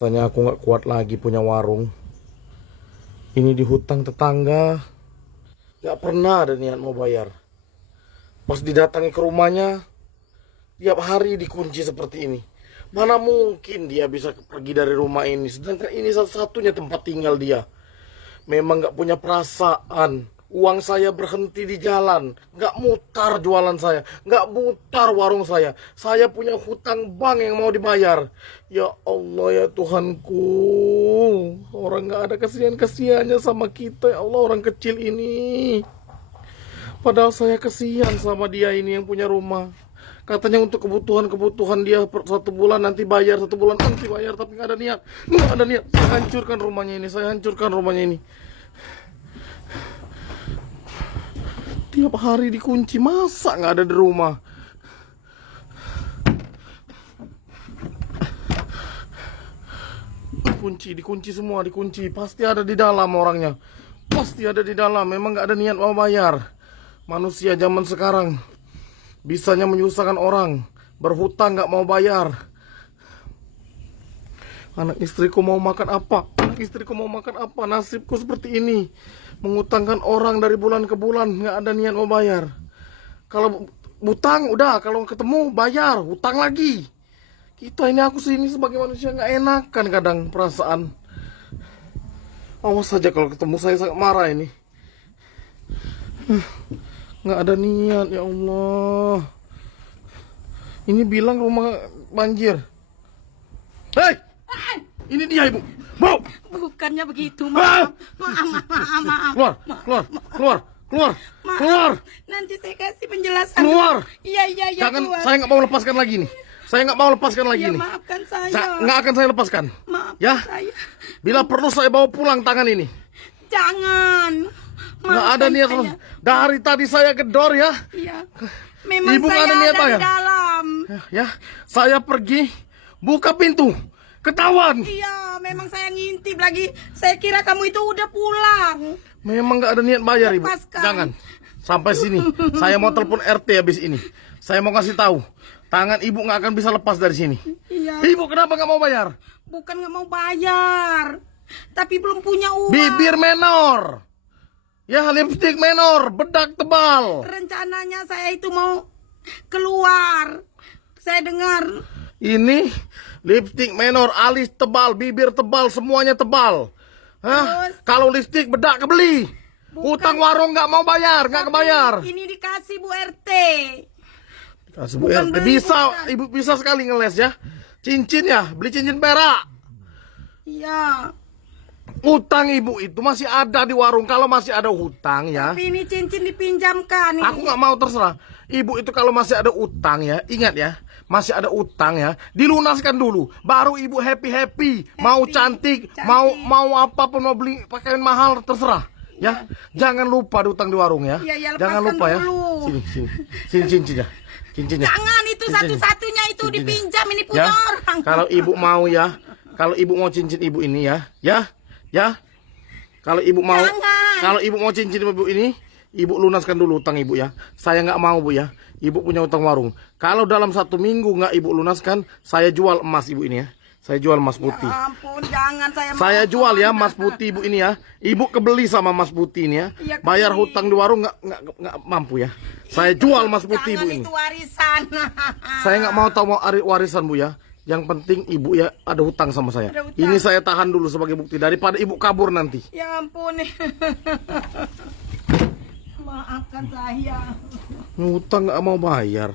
Rasanya aku nggak kuat lagi punya warung. Ini dihutang tetangga. Nggak pernah ada niat mau bayar. Pas didatangi ke rumahnya, tiap hari dikunci seperti ini. Mana mungkin dia bisa pergi dari rumah ini, sedangkan ini satu-satunya tempat tinggal dia. Memang nggak punya perasaan. Uang saya berhenti di jalan, nggak mutar jualan saya, nggak mutar warung saya. Saya punya hutang bank yang mau dibayar. Ya Allah ya Tuhanku, orang nggak ada kasihan-kasihannya sama kita. Ya Allah, orang kecil ini. Padahal saya kasihan sama dia ini yang punya rumah. Katanya untuk kebutuhan-kebutuhan dia per 1 bulan nanti bayar, 1 bulan nanti bayar, tapi nggak ada niat. Nggak ada niat. Saya hancurkan rumahnya ini, saya hancurkan rumahnya ini. Tiap hari dikunci, masa nggak ada di rumah? Dikunci semua, dikunci. Pasti ada di dalam orangnya. Pasti ada di dalam, memang nggak ada niat mau bayar. Manusia zaman sekarang bisanya menyusahkan orang, berhutang nggak mau bayar. Anak istriku mau makan apa? Anak istriku mau makan apa? Nasibku seperti ini. Mengutangkan orang dari bulan ke bulan, nggak ada niat mau bayar. Kalau hutang udah, kalau ketemu bayar, hutang lagi. Kita ini, aku sini sebagai manusia nggak enakan kadang perasaan. Awas saja kalau ketemu saya sangat marah ini. Nggak ada niat, ya Allah. Ini bilang rumah banjir. Hei, ini dia ibu. Mau? Bukannya begitu, maaf. Maaf. Keluar. Nanti saya kasih penjelasan. Keluar. Iya. Jangan, keluar. saya nggak mau lepaskan lagi nih. Saya nggak mau lepaskan lagi Ya, nih. maafkan saya. Nggak akan saya lepaskan. Maafkan Ya. saya. Bila perlu saya bawa pulang tangan ini. Jangan. Nggak ada Maafkan niat. saya. Dari tadi saya gedor ya. Iya. Memang Ibu nggak saya ada niat ada di bayar. dalam. Ya, saya pergi, buka pintu, ketahuan. Iya, memang saya ngintip lagi. Saya kira kamu itu udah pulang. Memang nggak ada niat bayar, Ibu. Lepaskan. Jangan. Sampai sini. Saya mau telepon RT habis ini. Saya mau kasih tahu. Tangan Ibu nggak akan bisa lepas dari sini. Iya. Ibu kenapa nggak mau bayar? Bukan nggak mau bayar, tapi belum punya uang. Bibir menor. Ya, lipstick menor, bedak tebal. Rencananya saya itu mau keluar. Saya dengar. Ini lipstick menor, alis tebal, bibir tebal, semuanya tebal. Hah? Terus? Kalau lipstick bedak kebeli. Hutang warung nggak mau bayar, nggak kebayar. Ini dikasih Bu RT. Kasih Bu Bukan RT. beli, Bisa, bukan. Ibu bisa sekali ngeles ya. Cincin ya, beli cincin perak. Iya. Hutang Ibu itu masih ada di warung. Kalau masih ada hutang ya, Tapi ini cincin dipinjamkan. Ini. aku nggak mau, terserah. Ibu itu kalau masih ada utang ya, ingat ya, masih ada utang ya, dilunaskan dulu. Baru Ibu happy. Mau cantik, mau apapun, mau beli pakaian mahal, terserah. Ya, jangan lupa ada utang di warung ya. Iya, Jangan lepaskan lupa ya. dulu. Sini cincinnya. Cincinnya. Jangan, itu Cincinnya. satu-satunya itu Cincinnya. dipinjam, ini punya Ya, orang. kalau Ibu mau ya, kalau Ibu mau cincin Ibu ini ya. Kalau Ibu mau, Jangan. kalau Ibu mau cincin Ibu ini, Ibu lunaskan dulu utang Ibu ya. Saya nggak mau Bu ya. Ibu punya utang warung. Kalau dalam 1 minggu nggak Ibu lunaskan, saya jual emas Ibu ini ya. Saya jual emas putih. Ya ampun, jangan saya. Saya mohon. jual ya emas putih Ibu ini ya. Ibu kebeli sama emas putih ini ya. Iya, Bayar kebeli. hutang di warung nggak mampu ya. Saya jual emas putih Jangan Ibu ini. itu warisan. Saya nggak mau tahu mau warisan Bu ya. Yang penting Ibu ya ada hutang sama saya. Ada hutang. Ini saya tahan dulu sebagai bukti daripada Ibu kabur nanti. Ya ampun. Maafkan saya. Hutang nggak mau bayar.